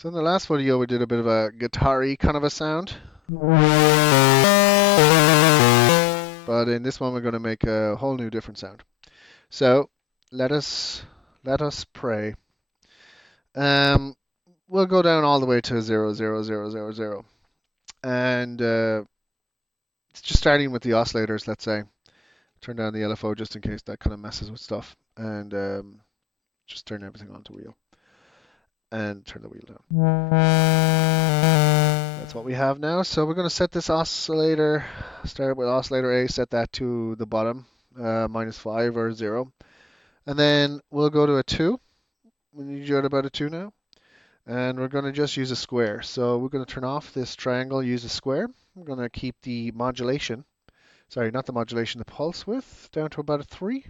So in the last video we did a bit of a guitar-y kind of a sound. But in this one we're going to make a whole new different sound. So let us pray. We'll go down all the way to 0, 0, 0, 0, 0. And it's just starting with the oscillators, let's say. Turn down the LFO just in case that kind of messes with stuff. And just turn everything onto wheel. And turn the wheel down. That's what we have now. So we're going to set this oscillator, start with oscillator A, set that to the bottom, -5 or 0. And then we'll go to a 2. We need you at about a 2 now. And we're going to just use a square. So we're going to turn off this triangle, use a square. We're going to keep the modulation, sorry, not the modulation, the pulse width down to about a 3.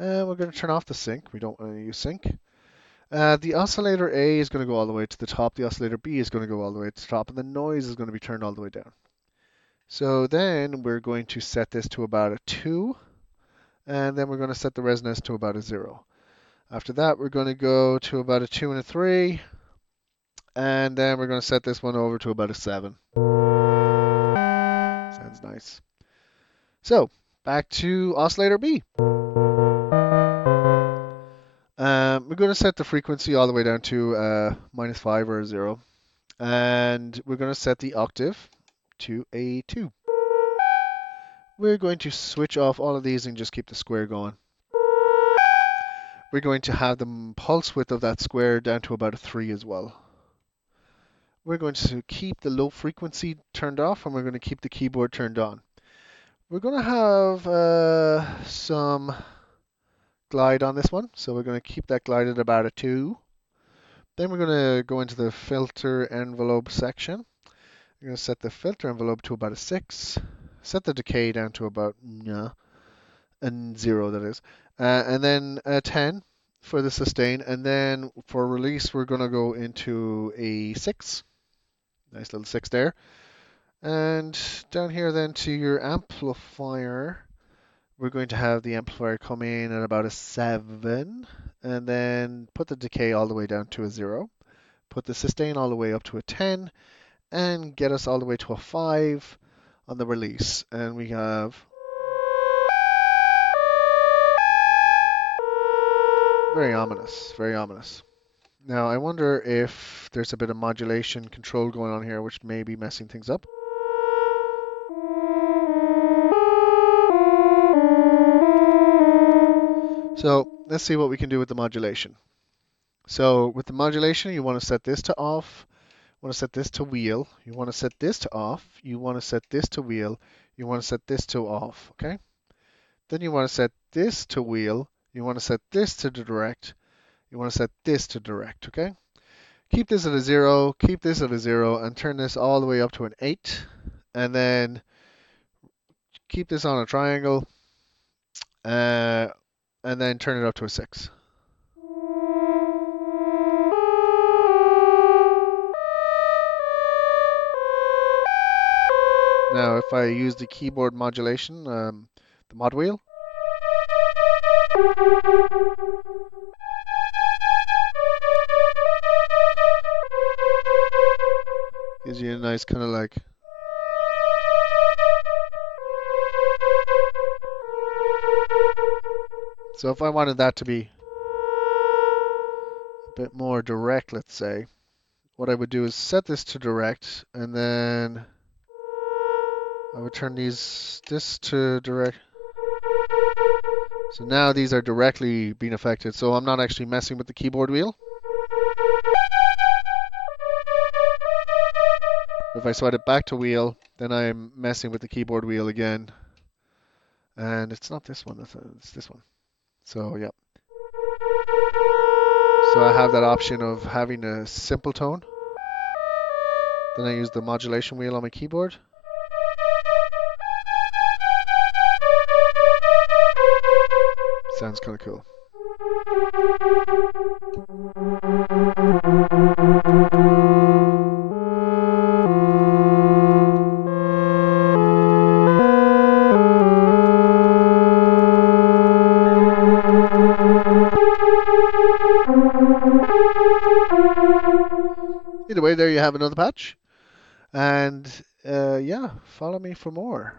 And we're going to turn off the sync. We don't want to use sync. The oscillator A is going to go all the way to the top. The oscillator B is going to go all the way to the top. And the noise is going to be turned all the way down. So then we're going to set this to about a 2. And then we're going to set the resonance to about a 0. After that, we're going to go to about a 2 and a 3. And then we're going to set this one over to about a 7. Sounds nice. So, back to oscillator B. We're going to set the frequency all the way down to -5 or a 0. And we're going to set the octave to a 2. We're going to switch off all of these and just keep the square going. We're going to have the pulse width of that square down to about a 3 as well. We're going to keep the low frequency turned off, and we're going to keep the keyboard turned on. We're going to have some glide on this one, so we're going to keep that glide at about a 2. Then we're going to go into the filter envelope section. We're going to set the filter envelope to about a 6. Set the decay down to about 0, that is. And then a 10 for the sustain. And then for release, we're going to go into a 6. Nice little 6 there. And down here then to your amplifier, we're going to have the amplifier come in at about a 7. And then put the decay all the way down to a 0. Put the sustain all the way up to a 10. And get us all the way to a 5 on the release. And we have very ominous, very ominous. Now I wonder if there's a bit of modulation control going on here which may be messing things up. So let's see what we can do with the modulation. So with the modulation, you want to set this to off, you want to set this to wheel, you want to set this to off, you want to set this to wheel, you want to set this to off, okay? Then you want to set this to wheel, you want to set this to direct, you want to set this to direct, okay? Keep this at a 0, keep this at a 0, and turn this all the way up to an 8, and then keep this on a triangle, and then turn it up to a 6. Now, if I use the keyboard modulation, the mod wheel, gives you a nice kind of like so if I wanted that to be a bit more direct, let's say, what I would do is set this to direct, and then I would turn this to direct. So now these are directly being affected, so I'm not actually messing with the keyboard wheel. If I slide it back to wheel, then I'm messing with the keyboard wheel again. And it's not this one, it's this one. So, yeah. So I have that option of having a simple tone. Then I use the modulation wheel on my keyboard. Sounds kind of cool. Either way, there you have another patch. And yeah, follow me for more.